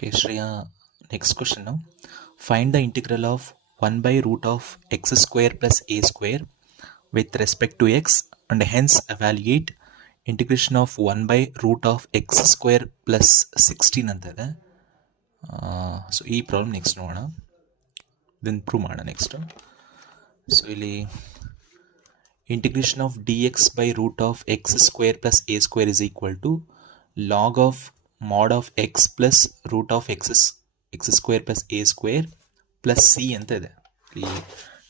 Okay, Shreya, next question now. Find the integral of 1 by root of x square plus a square with respect to x and hence evaluate integration of 1 by root of x square plus 16 ಅಂತ ಇದೆ. So ಈ problem next ನೋಡೋಣ, then prove ಮಾಡೋಣ next. So ಇಲ್ಲಿ integration of dx by root of x square plus a square is equal to log of mod of x plus root of x square plus a square plus c ಅಂತ ಇದೆ. ಈ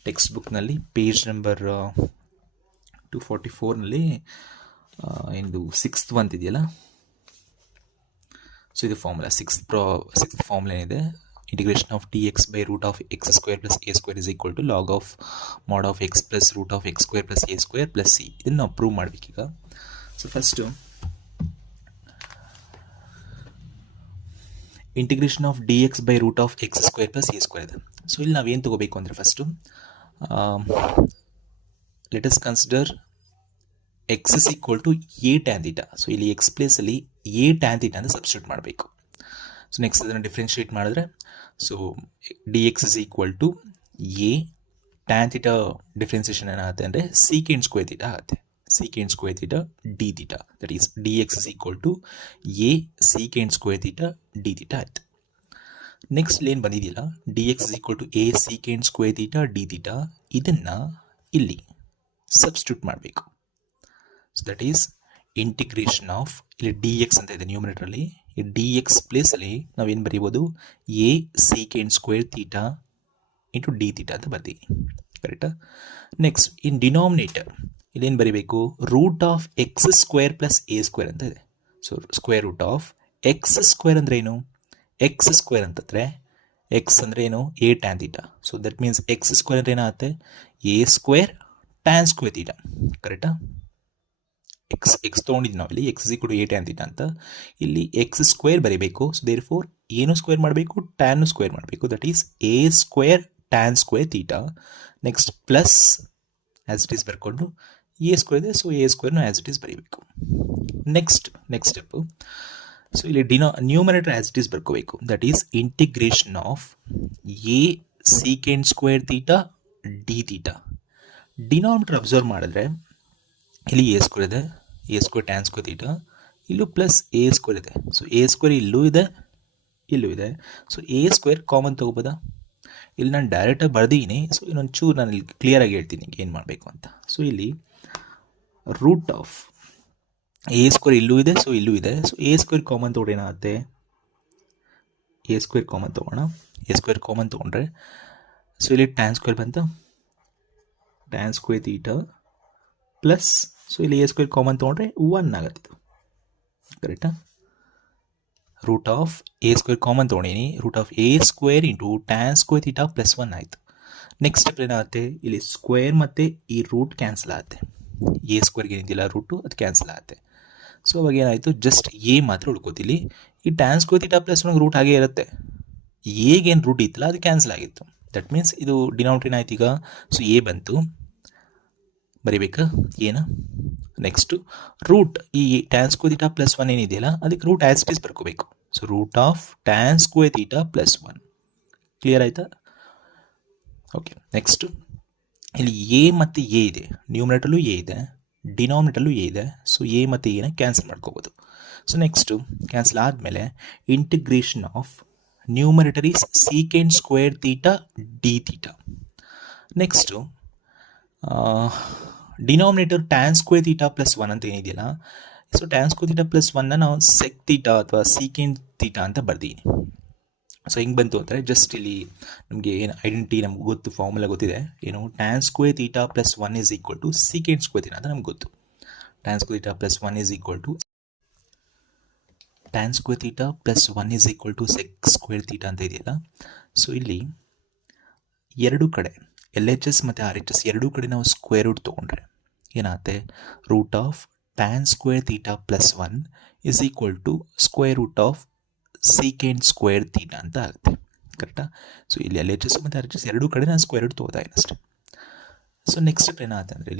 text ಬುಕ್ನಲ್ಲಿ page number 244ನಲ್ಲಿ ಇದು 6th ಅಂತಿದೆಯಲ್ಲ, so ಇದು formula sixth formula ಏನಿದೆ, integration of dx by root of x square plus a square is equal to log of mod of x plus root of x square plus a square plus c. ಇದನ್ನು ನಾವು prove ಮಾಡಬೇಕೀಗ. So first integration of D X by root of X square plus A square ಇದೆ. So ಇಲ್ಲಿ ನಾವೇನು ತಗೋಬೇಕು ಅಂದರೆ first let us consider X is equal to A tan theta. So ಇಲ್ಲಿ X ಪ್ಲೇಸಲ್ಲಿ ಎ ಟ್ಯಾನ್ ಥೀಟಾ ಅಂತ substitute ಮಾಡಬೇಕು. So next ಅದನ್ನು ಡಿಫ್ರೆನ್ಷಿಯೇಟ್ ಮಾಡಿದ್ರೆ, so D X is equal to A tan theta differentiation ಏನಾಗುತ್ತೆ ಅಂದರೆ ಸೀಕೆಂಡ್ ಸ್ಕ್ವೇರ್ ಥೀಟಾ ಆಗುತ್ತೆ. Secant square theta D theta, that is D X is equal to A secant square theta D theta ಆಯಿತು. Next ಏನು ಬಂದಿದೆಯಲ್ಲ, D X is equal to A secant square theta D theta, ಇದನ್ನು ಇಲ್ಲಿ substitute ಮಾಡಬೇಕು. So that is integration of, ಇಲ್ಲಿ D X ಅಂತ ಇದೆ ನ್ಯೂಮರೇಟರಲ್ಲಿ, ಈ ಡಿ ಎಕ್ಸ್ ಪ್ಲೇಸಲ್ಲಿ ನಾವೇನು ಬರೀಬೋದು, A secant square theta into D theta ಅಂತ ಬರ್ತೀವಿ, ಕರೆಕ್ಟಾ. ನೆಕ್ಸ್ಟ್ ಇನ್ ಡಿನಾಮಿನೇಟರ್ ಇಲ್ಲೇನು ಬರೀಬೇಕು, root of X square plus A square ಅಂತ ಇದೆ. So square root of X square ಅಂದರೆ ಏನು, ಎಕ್ಸ್ ಸ್ಕ್ವೇರ್ ಅಂತಂದರೆ ಎಕ್ಸ್ ಅಂದರೆ ಏನು, a tan theta. So that means x square ಅಂದರೆ ಏನಾಗುತ್ತೆ, A square tan square theta, ಕರೆಕ್ಟಾ. ಎಕ್ಸ್ ತೊಗೊಂಡಿದ್ದು ನಾವಿಲ್ಲಿ x is equal to A tan theta ಅಂತ, ಇಲ್ಲಿ ಎಕ್ಸ್ ಸ್ಕ್ವೇರ್ ಬರೀಬೇಕು. ಸೊ ದೇರ್ ಫೋರ್ ಏನು ಸ್ಕ್ವೇರ್ ಮಾಡಬೇಕು, ಟ್ಯಾನ್ ಸ್ಕ್ವೇರ್ ಮಾಡಬೇಕು, that is a square tan square theta. Next plus as it is ಬರ್ಕೊಂಡು ಎ ಸ್ಕ್ವೇರ್ ಇದೆ, ಸೊ ಎ ಸ್ಕ್ವೇರ್ನು as it is ಬರೀಬೇಕು. ನೆಕ್ಸ್ಟ್ ಸ್ಟೆಪ್ಪು, ಸೊ ಇಲ್ಲಿ ನ್ಯೂಮರೇಟರ್ ಆ್ಯಸ್ ಇಟ್ ಈಸ್ ಬರ್ಕೋಬೇಕು, that is integration of A secant square theta D theta. Denominator observe ಮಾಡಿದ್ರೆ ಇಲ್ಲಿ A square ಇದೆ, A square tan square theta, ಇಲ್ಲೂ plus A square ಇದೆ. So A square ಇಲ್ಲೂ ಇದೆ, ಇಲ್ಲೂ ಇದೆ. ಸೊ ಎ ಸ್ಕ್ವೇರ್ ಕಾಮನ್ ತೊಗೋಬೋದಾ, ಇಲ್ಲಿ ನಾನು ಡೈರೆಕ್ಟಾಗಿ ಬರ್ದಿದ್ದೀನಿ. ಸೊ ಇನ್ನೊಂದು ಚೂರು ನಾನು ಇಲ್ಲಿ ಕ್ಲಿಯರಾಗಿ ಹೇಳ್ತೀನಿ ಏನು ಮಾಡಬೇಕು ಅಂತ. ಸೊ ಇಲ್ಲಿ ರೂಟ್ ಆಫ್ ಎ ಸ್ಕ್ವೇರ್ ಇಲ್ಲೂ ಇದೆ, ಸೊ ಇಲ್ಲೂ ಇದೆ. ಸೊ ಎ ಸ್ಕ್ವೇರ್ ಕಾಮನ್ ತೊಗೊಂಡ್ರೆ ಏನಾಗುತ್ತೆ, ಎ ಸ್ಕ್ವೇರ್ ಕಾಮನ್ ತೊಗೋಣ. ಎ ಸ್ಕ್ವೇರ್ ಕಾಮನ್ ತೊಗೊಂಡ್ರೆ ಸೊ ಇಲ್ಲಿ ಟ್ಯಾನ್ ಸ್ಕ್ವೇರ್ ಬಂತು, tan square theta plus, so ಇಲ್ಲಿ ಎ ಸ್ಕ್ವೇರ್ ಕಾಮನ್ ತೊಗೊಂಡ್ರೆ 1 ಆಗುತ್ತೆ, ಕರೆಕ್ಟಾ. Root of A square common ತೊಗೊಂಡಿನಿ, root of A square into tan square theta plus 1 ಆಯಿತು. ನೆಕ್ಸ್ಟ್ ಸ್ಟೆಪ್ ಏನಾಗುತ್ತೆ, ಇಲ್ಲಿ ಸ್ಕ್ವೇರ್ ಮತ್ತು ಈ ರೂಟ್ ಕ್ಯಾನ್ಸಲ್ ಆಗುತ್ತೆ, ಎ ಸ್ಕ್ವೇರ್ಗೆ ಏನಿದೆಯಲ್ಲ ರೂಟು ಅದು ಕ್ಯಾನ್ಸಲ್ ಆಗುತ್ತೆ. ಸೊ ಅವಾಗ ಏನಾಯಿತು, ಜಸ್ಟ್ ಎ ಮಾತ್ರ ಉಳ್ಕೋತಿಲಿ. ಈ tan square theta plus 1 root ಹಾಗೇ ಇರುತ್ತೆ, ಎಗೇನು ರೂಟ್ ಇತ್ತಲ್ಲ ಅದು ಕ್ಯಾನ್ಸಲ್ ಆಗಿತ್ತು. ದಟ್ ಮೀನ್ಸ್ ಇದು ಡಿನಾಮಿನೇಟರ್ ಏನಾಯ್ತು ಈಗ, ಸೊ ಎ ಬಂತು ಬರಿಬೇಕಾ ಏನ. ನೆಕ್ಸ್ಟು ರೂಟ್ ಈ ಟ್ಯಾನ್ ಸ್ಕ್ವೇರ್ ಥೀಟಾ ಪ್ಲಸ್ 1 ಏನಿದೆಯಲ್ಲ ಅದಕ್ಕೆ ರೂಟ್ ಆ್ಯಸ್ ಇಟ್ ಈಸ್ ಬರ್ಕೋಬೇಕು. So root of tan square theta plus 1, clear ಆಯಿತಾ. ಓಕೆ, ನೆಕ್ಸ್ಟು ಇಲ್ಲಿ ಎ ಮತ್ತು ಎ ಇದೆ, ನ್ಯೂಮರೇಟರ್ಲು ಎ ಇದೆ, ಡಿನಾಮಿನೇಟರ್ಲು ಎ ಇದೆ. ಸೊ ಎ ಮತ್ತು ಎನ ಕ್ಯಾನ್ಸಲ್ ಮಾಡ್ಕೋಬೋದು. ಸೊ ನೆಕ್ಸ್ಟು ಕ್ಯಾನ್ಸಲ್ ಆದಮೇಲೆ integration of numerator is secant square theta D theta. Next denominator tan square theta plus 1 ಅಂತ ಏನಿದೆಯಲ್ಲ, so tan square theta plus 1ನ ನಾವು ಸೆಕ್ ಥೀಟಾ ಅಥವಾ ಸೀಕೆಂಡ್ ಥೀಟಾ ಅಂತ ಬರ್ದೀನಿ. ಸೊ ಹಿಂಗೆ ಬಂತು ಅಂದರೆ ಜಸ್ಟ್ ಇಲ್ಲಿ ನಮಗೆ ಏನು ಐಡೆಂಟಿಟಿ ನಮ್ಗೆ ಗೊತ್ತು, ಫಾರ್ಮುಲಾ ಗೊತ್ತಿದೆ ಏನು, tan square theta plus 1 is equal to secant square theta ಅಂತ ನಮ್ಗೆ ಗೊತ್ತು. Tan square theta plus 1 is equal to tan square theta plus 1 is equal to sec square theta ಅಂತ ಇದೆಯಲ್ಲ. ಸೊ ಇಲ್ಲಿ ಎರಡು ಕಡೆ ಎಲ್ ಎಚ್ ಎಸ್ ಮತ್ತು ಆರ್ ಎಚ್ ಎಸ್ ಎರಡೂ ಕಡೆ ನಾವು ಸ್ಕ್ವೇರ್ ರೂಟ್ ತೊಗೊಂಡ್ರೆ ಏನಾಗುತ್ತೆ, root of tan square theta plus 1 is equal to square root of secant square theta ಅಂತ ಆಗುತ್ತೆ, ಕರೆಕ್ಟಾ. ಸೊ ಇಲ್ಲಿ ಎಲ್ ಎಚ್ ಎಸ್ ಮತ್ತು ಆರ್ ಎಚ್ ಎಸ್ ಎರಡೂ ಕಡೆ ನಾನು ಸ್ಕ್ವೇರ್ ರೂಟ್ ತೊಗೋತಾ ಇದ್ದೀನಿ ಅಷ್ಟೇ. ಸೊ ನೆಕ್ಸ್ಟ್ ಸ್ಟೆಪ್ ಏನಾಗುತ್ತೆ ಅಂದರೆ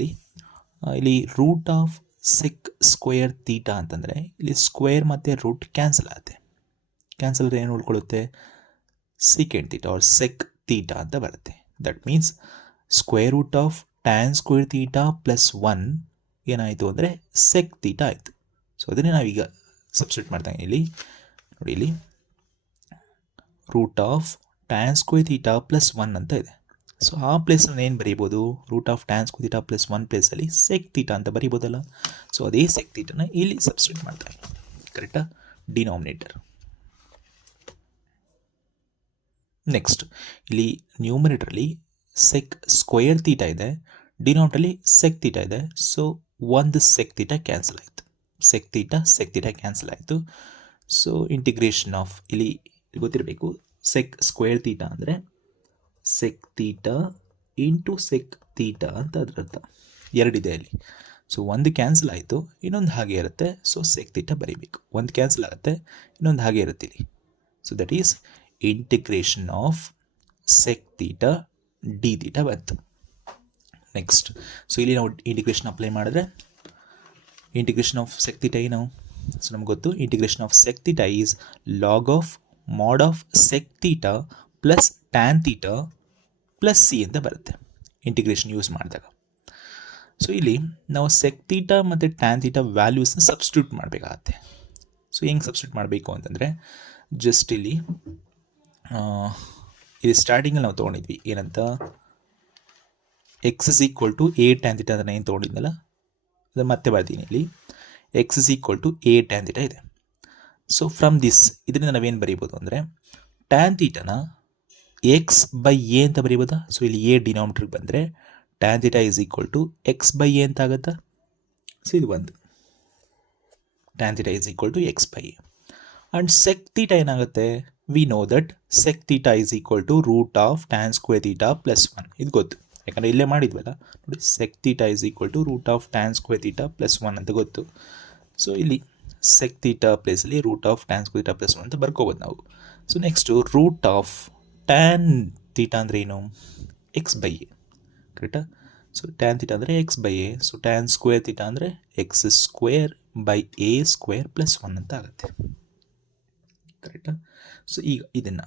ಇಲ್ಲಿ root of sec square theta ಅಂತಂದರೆ ಇಲ್ಲಿ ಸ್ಕ್ವೇರ್ ಮತ್ತು ರೂಟ್ ಕ್ಯಾನ್ಸಲ್ ಆಗುತ್ತೆ, ಕ್ಯಾನ್ಸಲ್ ಏನು ಉಳ್ಕೊಳ್ಳುತ್ತೆ, secant theta or sec theta ಅಂತ ಬರುತ್ತೆ. That means square root of tan square theta plus 1 ಏನಾಯಿತು ಅಂದರೆ ಸೆಕ್ ಥೀಟಾ ಆಯಿತು. ಸೊ ಅದನ್ನೇ ನಾವೀಗ ಸಬ್ಸ್ಟಿಟ್ಯೂಟ್ ಮಾಡ್ತಾ ಇಲ್ಲಿ ನೋಡಿ, ಇಲ್ಲಿ root of tan square theta plus 1 ಅಂತ ಇದೆ. ಸೊ ಆ ಪ್ಲೇಸಲ್ಲಿ ಏನು ಬರೀಬೋದು, root of tan square theta plus 1 ಪ್ಲೇಸಲ್ಲಿ ಸೆಕ್ ಥೀಟಾ ಅಂತ ಬರೀಬೋದಲ್ಲ. ಸೊ ಅದೇ ಸೆಕ್ ಥೀಟಾನ ಇಲ್ಲಿ ಸಬ್ಸ್ಟಿಟ್ಯೂಟ್ ಮಾಡ್ತಾ ಇದ್ದೀವಿ, ಕರೆಕ್ಟಾ, ಡಿನಾಮಿನೇಟರ್. ನೆಕ್ಸ್ಟ್ ಇಲ್ಲಿ ನ್ಯೂಮರೇಟರಲ್ಲಿ ಸೆಕ್ ಸ್ಕ್ವೇರ್ ಥೀಟಾ ಇದೆ, ಡಿನಾಮಿನೇಟರಲ್ಲಿ ಸೆಕ್ ಥೀಟಾ ಇದೆ. ಸೊ ಒಂದು ಸೆಕ್ ಥೀಟಾ ಕ್ಯಾನ್ಸಲ್ ಆಯಿತು, ಸೆಕ್ ಥೀಟಾ ಕ್ಯಾನ್ಸಲ್ ಆಯಿತು. ಸೊ ಇಂಟಿಗ್ರೇಷನ್ ಆಫ್ ಇಲ್ಲಿ ಗೊತ್ತಿರಬೇಕು, ಸೆಕ್ ಸ್ಕ್ವೇರ್ ಥೀಟಾ ಅಂದರೆ sec theta into sec theta ಅಂತ ಅದರ ಅರ್ಥ. ಎರಡಿದೆ ಅಲ್ಲಿ. ಸೊ ಒಂದು ಕ್ಯಾನ್ಸಲ್ ಆಯಿತು, ಇನ್ನೊಂದು ಹಾಗೆ ಇರುತ್ತೆ. ಸೊ ಸೆಕ್ ಥೀಟಾ ಬರೀಬೇಕು, ಒಂದು ಕ್ಯಾನ್ಸಲ್ ಆಗುತ್ತೆ, ಇನ್ನೊಂದು ಹಾಗೆ ಇರುತ್ತೆ ಇಲ್ಲಿ. So that is integration of sec theta D theta ಬಂತು. ನೆಕ್ಸ್ಟ್ ಸೊ ಇಲ್ಲಿ ನಾವು ಇಂಟಿಗ್ರೇಷನ್ ಅಪ್ಲೈ ಮಾಡಿದ್ರೆ ಇಂಟಿಗ್ರೇಷನ್ ಆಫ್ ಸೆಕ್ ಥೀಟಾ ಏನು, ಸೊ ನಮ್ಗೆ ಗೊತ್ತು, integration of sec theta is log of mod of sec theta plus tan theta plus c ಅಂತ ಬರುತ್ತೆ integration use ಮಾಡಿದಾಗ. ಸೊ ಇಲ್ಲಿ ನಾವು ಸೆಕ್ ಥೀಟಾ ಮತ್ತು ಟ್ಯಾನ್ ಥೀಟಾ ವ್ಯಾಲ್ಯೂಸ್ನ ಸಬ್ಸ್ಟಿಟ್ಯೂಟ್ ಮಾಡಬೇಕಾಗತ್ತೆ. ಸೊ ಹೆಂಗೆ ಸಬ್ಸ್ಟಿಟ್ಯೂಟ್ ಮಾಡಬೇಕು ಅಂತಂದರೆ, ಜಸ್ಟ್ ಇಲ್ಲಿ ಸ್ಟಾರ್ಟಿಂಗಲ್ಲಿ ನಾವು ತೊಗೊಂಡಿದ್ವಿ ಏನಂತ, x is equal to A tan theta ಅಂತ ಏನು ತೊಗೊಂಡಿದ್ನಲ್ಲ ಅದನ್ನು ಮತ್ತೆ ಬರ್ತೀನಿ. ಇಲ್ಲಿ x is equal to A tan theta ಇದೆ. ಸೊ ಫ್ರಮ್ ದಿಸ್ ಇದರಿಂದ ನಾವೇನು ಬರೀಬೋದು ಅಂದರೆ, ಟ್ಯಾನ್ ಥೀಟಾನ ಎಕ್ಸ್ ಬೈ ಎ ಅಂತ ಬರೀಬೋದಾ. ಸೊ ಇಲ್ಲಿ ಎ ಡಿನಾಮಿನೇಟರ್ಗೆ ಬಂದರೆ tan theta is equal to x by a ಅಂತ ಆಗುತ್ತಾ. ಸೊ ಇದು ಒಂದು tan theta is equal to x by a. And sec theta ಏನಾಗುತ್ತೆ, we no that sec theta is equal to root of tan square theta plus 1. ಇದು ಗೊತ್ತು, ಯಾಕಂದರೆ ಇಲ್ಲೇ ಮಾಡಿದ್ವಲ್ಲ ನೋಡಿ, sec theta is equal to root of tan square theta plus 1 ಅಂತ ಗೊತ್ತು. So ಇಲ್ಲಿ ಸೆಕ್ ಥೀಟಾ ಪ್ಲೇಸಲ್ಲಿ root of tan square theta plus 1 ಅಂತ ಬರ್ಕೋಬೋದು ನಾವು. So next root of tan theta ಅಂದರೆ ಏನು, ಎಕ್ಸ್ ಬೈ ಎ, ಕರೆಕ್ಟಾ. ಸೊ ಟ್ಯಾನ್ ಥೀಟಾ ಅಂದರೆ x by a. So tan square theta ಅಂದರೆ x square by a square plus 1 ಅಂತ ಆಗುತ್ತೆ, ಕರೆಕ್ಟಾ. ಸೊ ಈಗ ಇದನ್ನು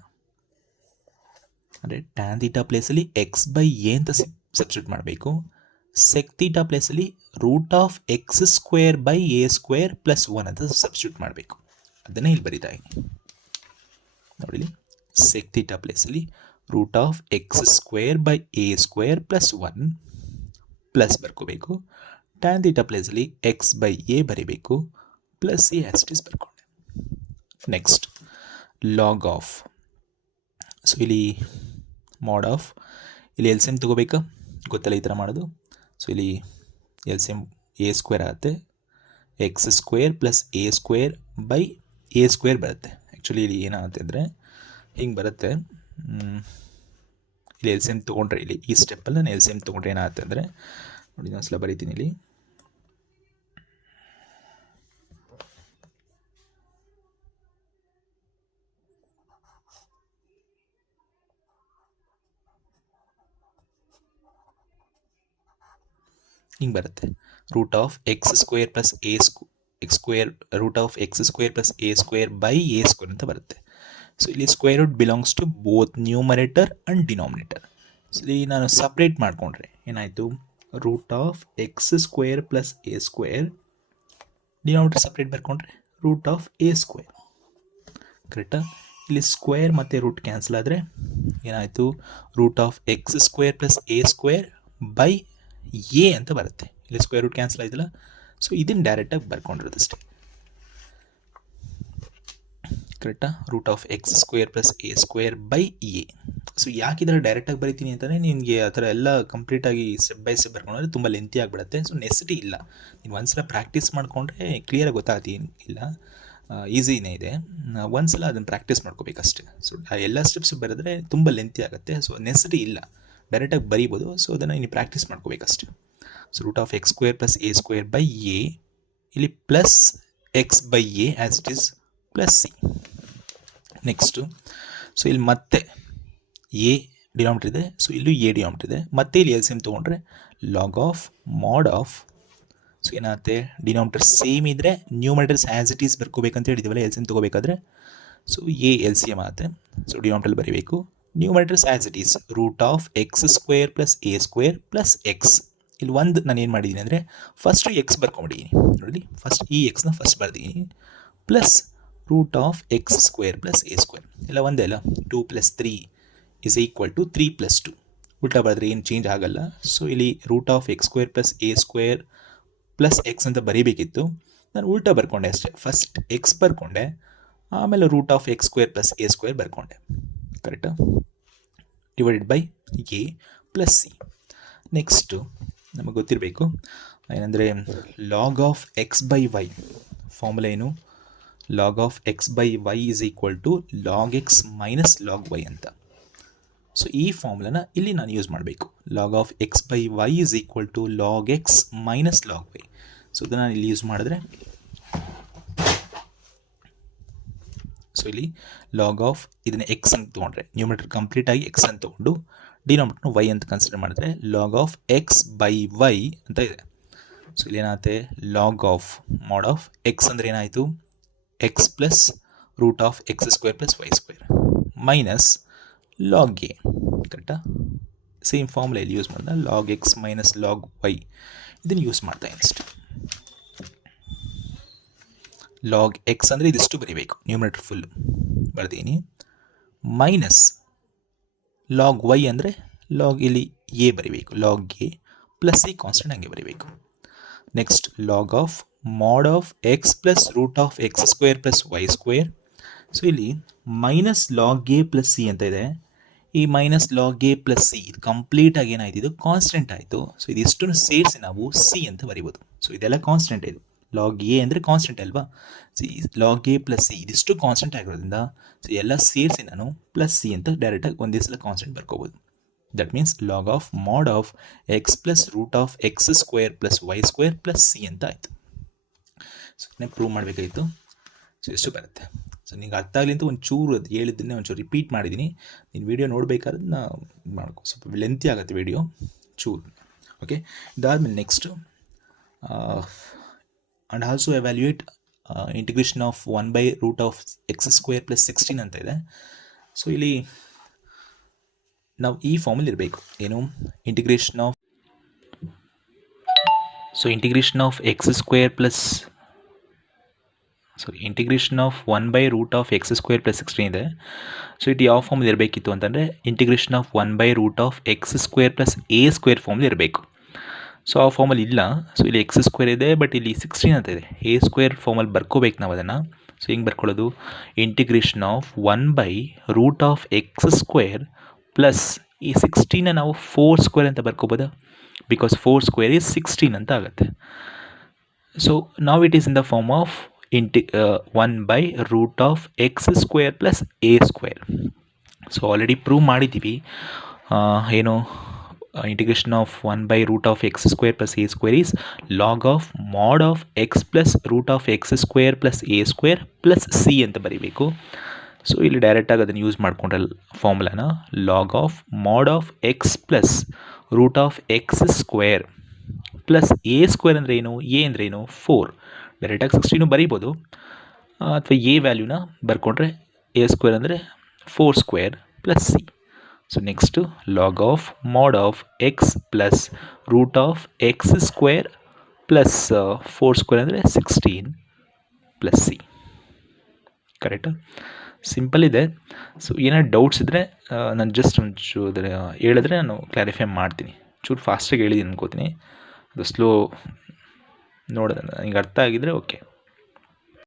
ಅಂದರೆ ಟ್ಯಾನ್ ಥೀಟಾ ಪ್ಲೇಸಲ್ಲಿ ಎಕ್ಸ್ ಬೈ ಎ ಅಂತ ಸಬ್ಸ್ಟಿಟ್ಯೂಟ್ ಮಾಡಬೇಕು. ಸೆಕ್ ಥೀಟಾ ಪ್ಲೇಸಲ್ಲಿ root of X square by a square plus 1 ಅಂತ ಸಬ್ಸ್ಟಿಟ್ಯೂಟ್ ಮಾಡಬೇಕು. ಅದನ್ನೇ ಇಲ್ಲಿ ಬರೀತಾ ಇದ್ದೀನಿ ನೋಡಿ. ಸೆಕ್ ಥೀಟಾ ಪ್ಲೇಸಲ್ಲಿ root of X square by a square plus 1 plus ಬರ್ಕೋಬೇಕು. ಟ್ಯಾನ್ ಥೀಟಾ ಪ್ಲೇಸಲ್ಲಿ ಎಕ್ಸ್ ಬೈ ಎ ಬರೀಬೇಕು, plus a as it is ಬರ್ಕೊಂಡೆ. Next log of, so ಇಲ್ಲಿ ಮಾಡ್ ಆಫ್, ಇಲ್ಲಿ ಎಲ್ ಸಿ ಎಮ್ ತೊಗೋಬೇಕಾ, ಗೊತ್ತಲ್ಲ ಈ ಥರ ಮಾಡೋದು. ಸೊ ಇಲ್ಲಿ L C M a square ಆಗುತ್ತೆ, x square plus A square by a square ಬರುತ್ತೆ. ಆ್ಯಕ್ಚುಲಿ ಇಲ್ಲಿ ಏನಾಗುತ್ತೆ ಅಂದರೆ ಹಿಂಗೆ ಬರುತ್ತೆ. ಇಲ್ಲಿ ಎಲ್ ಸಿ ಎಮ್ ತೊಗೊಂಡ್ರೆ, ಇಲ್ಲಿ ಈ ಸ್ಟೆಪ್ಪಲ್ಲಿ ನಾನು ಎಲ್ ಸಿ ಎಮ್ ತೊಗೊಂಡ್ರೆ ಏನಾಗುತ್ತೆ ಅಂದರೆ ನೋಡಿ, ನಾನು ಸಲ ಬರೀತೀನಿ ಇಲ್ಲಿ. ಹಿಂಗೆ ಬರುತ್ತೆ, root of X square plus x square root of X square plus A square by a square ಅಂತ ಬರುತ್ತೆ. ಸೊ ಇಲ್ಲಿ square root belongs to both numerator and denominator. So ಇಲ್ಲಿ ನಾನು ಸಪ್ರೇಟ್ ಮಾಡಿಕೊಂಡ್ರೆ ಏನಾಯಿತು, root of X square plus A square, denominator separate ಬರ್ಕೊಂಡ್ರೆ root of A square, ಕರೆಕ್ಟಾ. ಇಲ್ಲಿ ಸ್ಕ್ವೇರ್ ಮತ್ತು ರೂಟ್ ಕ್ಯಾನ್ಸಲ್ ಆದರೆ ಏನಾಯಿತು, root of X square plus A square by a ಅಂತ ಬರುತ್ತೆ. ಇಲ್ಲಿ ಸ್ಕ್ವೇರ್ ರೂಟ್ ಕ್ಯಾನ್ಸಲ್ ಆಯ್ತಲ್ಲ. ಸೊ ಇದನ್ನು ಡೈರೆಕ್ಟಾಗಿ ಬರ್ಕೊಂಡಿರೋದಷ್ಟೇ, ಕರೆಕ್ಟಾ. Root of X square plus A square by a. So ಯಾಕೆ ಇದರ ಡೈರೆಕ್ಟಾಗಿ ಬರೀತೀನಿ ಅಂತಲೇ, ನಿಮಗೆ ಆ ಥರ ಎಲ್ಲ ಕಂಪ್ಲೀಟಾಗಿ ಸ್ಟೆಪ್ ಬೈ ಸ್ಟೆಪ್ ಬರ್ಕೊಂಡ್ರೆ ತುಂಬ ಲೆಂತಿ ಆಗಿಬಿಡುತ್ತೆ. ಸೊ ನೆಸಿಟಿ ಇಲ್ಲ, ನೀವು ಒಂದ್ಸಲ ಪ್ರಾಕ್ಟೀಸ್ ಮಾಡಿಕೊಂಡ್ರೆ ಕ್ಲಿಯರಾಗಿ ಗೊತ್ತಾಗ್ತಿ ಇಲ್ಲ, ಈಸಿನೇ ಇದೆ. ಒಂದ್ಸಲ ಅದನ್ನು ಪ್ರಾಕ್ಟೀಸ್ ಮಾಡ್ಕೋಬೇಕಷ್ಟೆ. ಸೊ ಆ ಎಲ್ಲ ಸ್ಟೆಪ್ಸ್ ಬರೆದ್ರೆ ತುಂಬ ಲೆಂತಿ ಆಗುತ್ತೆ. ಸೊ ನೆಸಿಟಿ ಇಲ್ಲ, ಡೈರೆಕ್ಟಾಗಿ ಬರೀಬೋದು. ಸೊ ಅದನ್ನು ನೀವು ಪ್ರಾಕ್ಟೀಸ್ ಮಾಡ್ಕೋಬೇಕಷ್ಟೆ. So root of X square plus A square by a, ಇಲ್ಲಿ plus x by a as it is plus c. Next so ಇಲ್ಲಿ ಮತ್ತೆ ಎ ಡಿನಾಮಿನೇಟರ್ ಇದೆ, ಸೊ ಇಲ್ಲೂ ಎ ಡಿನಾಮಿನೇಟರ್ ಇದೆ. ಮತ್ತೆ ಇಲ್ಲಿ ಎಲ್ ಸಿ ಎಮ್ ತೊಗೊಂಡ್ರೆ log of mod of, so ಏನಾಗುತ್ತೆ, ಡಿನಾಮಿನೇಟರ್ ಸೇಮ್ ಇದ್ದರೆ ನ್ಯೂಮರೇಟರ್ಸ್ ಆ್ಯಸ್ ಇಟ್ ಈಸ್ ಬರ್ಕೋಬೇಕಂತ ಹೇಳಿದ್ದೀವಲ್ಲ ಎಲ್ ಸಿ ಎಮ್ ತೊಗೋಬೇಕಾದ್ರೆ. So a L C M ಆಗುತ್ತೆ. ಸೊ ಡಿನಾಮಿನೇಟರ್ ಬರೀಬೇಕು. Numerators as it is root of X square plus A square plus x. ಇಲ್ಲಿ ಒಂದು ನಾನು ಏನು ಮಾಡಿದ್ದೀನಿ ಅಂದರೆ ಫಸ್ಟು ಎಕ್ಸ್ ಬರ್ಕೊಂಬಿಟ್ಟಿದ್ದೀನಿ ನೋಡಿ, ಫಸ್ಟ್ ಈ ಎಕ್ಸ್ನ ಫಸ್ಟ್ ಬರ್ದಿದ್ದೀನಿ, plus root of X square plus A square ಎಲ್ಲ ಒಂದೇ ಅಲ್ಲ. 2 + 3 ಇಸ್ ಈಕ್ವಲ್ ಟು 3 + 2. ಉಲ್ಟಾ ಬರೆದ್ರೆ ಏನು ಚೇಂಜ್ ಆಗಲ್ಲ. ಸೊ ಇಲ್ಲಿ root of X square plus A square plus x ಅಂತ ಬರೀಬೇಕಿತ್ತು, ನಾನು ಉಲ್ಟಾ ಬರ್ಕೊಂಡೆ ಅಷ್ಟೇ. ಫಸ್ಟ್ ಎಕ್ಸ್ ಬರ್ಕೊಂಡೆ, ಆಮೇಲೆ root of X square plus A square ಬರ್ಕೊಂಡೆ. ಕರೆಕ್ಟಾ? Divided by a plus c. Next ನಮಗೆ ಗೊತ್ತಿರಬೇಕು ಏನಂದರೆ log of x by y formula ಏನು? Log of x by y is equal to log x minus log y ಅಂತ. So ಈ ಫಾರ್ಮುಲಾನ ಇಲ್ಲಿ ನಾನು ಯೂಸ್ ಮಾಡಬೇಕು. Log of x by y is equal to log x minus log y. So ಇದನ್ನು ನಾನು ಇಲ್ಲಿ ಯೂಸ್ ಮಾಡಿದ್ರೆ, ಸೊ ಇಲ್ಲಿ ಲಾಗ್ ಆಫ್ ಇದನ್ನು ಎಕ್ಸ್ ಅಂತ ತೊಗೊಂಡ್ರೆ, ನ್ಯೂಮರೇಟರ್ ಕಂಪ್ಲೀಟಾಗಿ ಎಕ್ಸ್ ಅಂತ ತೊಗೊಂಡು ಡಿನಾಮಿನೇಟರ್ನ ವೈ ಅಂತ ಕನ್ಸಿಡರ್ ಮಾಡಿದ್ರೆ log of x by y ಅಂತ ಇದೆ. ಸೊ ಇಲ್ಲಿ ಏನಾಗುತ್ತೆ, log of mod of x ಅಂದರೆ ಏನಾಯಿತು, x plus root of X square plus y square minus log a. ಕರೆಕ್ಟಾ? ಸೇಮ್ ಫಾರ್ಮುಲಾ ಇಲ್ಲಿ ಯೂಸ್ ಮಾಡಿದ log x minus log y ಇದನ್ನು ಯೂಸ್ ಮಾಡ್ತಾ ನೆಕ್ಸ್ಟ್ ಲಾಗ್ ಎಕ್ಸ್ ಅಂದರೆ ಇದಿಷ್ಟು ಬರೀಬೇಕು, ನ್ಯೂಮರೇಟರ್ ಫುಲ್ ಬರ್ತೀನಿ, ಮೈನಸ್ ಲಾಗ್ ವೈ ಅಂದರೆ ಲಾಗ್ ಇಲ್ಲಿ ಎ ಬರೀಬೇಕು, ಲಾಗ್ ಎ ಪ್ಲಸ್ ಈ ಕಾನ್ಸ್ಟೆಂಟ್ ಹಂಗೆ ಬರೀಬೇಕು. Next log of mod of x plus root of X square plus y square. So ಇಲ್ಲಿ minus log a plus c ಅಂತ ಇದೆ. ಈ minus log a plus c ಇದು ಕಂಪ್ಲೀಟಾಗಿ ಏನಾಯಿತು, ಇದು ಕಾನ್ಸ್ಟೆಂಟ್ ಆಯಿತು. ಸೊ ಇದಿಷ್ಟನ್ನು ಸೇರಿಸಿ ನಾವು ಸಿ ಅಂತ ಬರಿಬೋದು. ಸೊ ಇದೆಲ್ಲ ಕಾನ್ಸ್ಟೆಂಟ್ ಇದು. ಲಾಗ್ ಎ ಅಂದರೆ ಕಾನ್ಸ್ಟೆಂಟ್ ಅಲ್ವಾ, c log a plus c ಇದಿಷ್ಟು ಕಾನ್ಸ್ಟೆಂಟ್ ಆಗಿರೋದ್ರಿಂದ ಸೊ ಎಲ್ಲ ಸೇರಿಸಿ ನಾನು ಪ್ಲಸ್ ಸಿ ಅಂತ ಡೈರೆಕ್ಟಾಗಿ ಒಂದೇ ಸಲ ಕಾನ್ಸ್ಟೆಂಟ್ ಬರ್ಕೋಬೋದು. That means log of mod of x plus root of X square plus y square plus c ಅಂತ ಆಯಿತು. ಸೊ ಇದನ್ನೇ ಪ್ರೂವ್ ಮಾಡಬೇಕಾಯಿತು. ಸೊ ಎಷ್ಟು ಬರುತ್ತೆ. ಸೊ ನಿಂಗೆ ಅರ್ಥ ಆಗಲಿ ಅಂತ ಒಂಚೂರು ಅದು ಹೇಳಿದ್ದನ್ನೇ ಒಂಚೂರು ರಿಪೀಟ್ ಮಾಡಿದ್ದೀನಿ. ನೀನು ವೀಡಿಯೋ ನೋಡಬೇಕಾದ್ರೆ ಮಾಡ್ಕೊ, ಸ್ವಲ್ಪ ಲೆಂತಿ ಆಗುತ್ತೆ ವೀಡಿಯೋ ಚೂರು. ಓಕೆ, ಇದಾದಮೇಲೆ next and also evaluate integration of 1/√x² + 16 ಅಂತ ಇದೆ. ಸೊ ಇಲ್ಲಿ ನಾವು ಈ ಫಾರ್ಮಲ್ಲಿ ಇರಬೇಕು, ಏನು integration of integration of 1/√x² + 16 ಇದೆ. ಸೊ ಇದು ಯಾವ ಫಾರ್ಮಲ್ಲಿ ಇರಬೇಕಿತ್ತು ಅಂತಂದರೆ ಇಂಟಿಗ್ರೇಷನ್ ಆಫ್ 1/√x² + a² ಫಾರ್ಮಲ್ಲಿ ಇರಬೇಕು. ಸೊ ಆ ಫಾರ್ಮಲ್ಲಿ ಇಲ್ಲ. ಸೊ ಇಲ್ಲಿ x² ಇದೆ, ಬಟ್ ಇಲ್ಲಿ 16 ಅಂತ ಇದೆ. a² ಫಾರ್ಮಲ್ಲಿ ಬರ್ಕೋಬೇಕು ನಾವು ಅದನ್ನು. ಸೊ ಹೆಂಗೆ ಬರ್ಕೊಳ್ಳೋದು, ಇಂಟಿಗ್ರೇಷನ್ ಆಫ್ 1/√x² ಪ್ಲಸ್ ಈ 16ನ ನಾವು 4² ಅಂತ ಬರ್ಕೋಬೋದಾ, ಬಿಕಾಸ್ 4² is 16 ಅಂತ ಆಗುತ್ತೆ. ಸೊ ನಾವು it is in the form of 1/√x² + a². So already prove ಮಾಡಿದ್ದೀವಿ ಏನು, integration of 1/√x² + a² is log of mod of x plus root of X square plus a² plus c ಅಂತ ಬರೀಬೇಕು. So ಇಲ್ಲಿ ಡೈರೆಕ್ಟಾಗಿ ಅದನ್ನು use ಮಾಡಿಕೊಂಡ್ರೆ ಫಾರ್ಮುಲಾನ log of mod of x plus root of X square plus a² ಅಂದರೆ ಏನು, A ಅಂದರೆ ಏನು 4. ಡೈರೆಕ್ಟಾಗಿ 16 ಬರೀಬೋದು, ಅಥವಾ ಎ ವ್ಯಾಲ್ಯೂನ ಬರ್ಕೊಂಡ್ರೆ a² ಅಂದರೆ 4² plus c. So next log of mod of x plus root of X square plus 4² ಅಂದರೆ 16 ಪ್ಲಸ್ ಸಿ. ಕರೆಕ್ಟಾ? Simple ಇದೆ. ಸೊ ಏನಾದ್ರು ಡೌಟ್ಸ್ ಇದ್ದರೆ ನಾನು ಜಸ್ಟ್ ಒಂಚೂರು ಹೇಳಿದ್ರೆ ನಾನು ಕ್ಲಾರಿಫೈ ಮಾಡ್ತೀನಿ. ಚೂರು ಫಾಸ್ಟಾಗಿ ಹೇಳಿದ್ದೀನಿ ಅನ್ಕೋತೀನಿ, ಅದು ಸ್ಲೋ ನೋಡೋಣ, ನನಗೆ ಅರ್ಥ ಆಗಿದ್ದರೆ ಓಕೆ.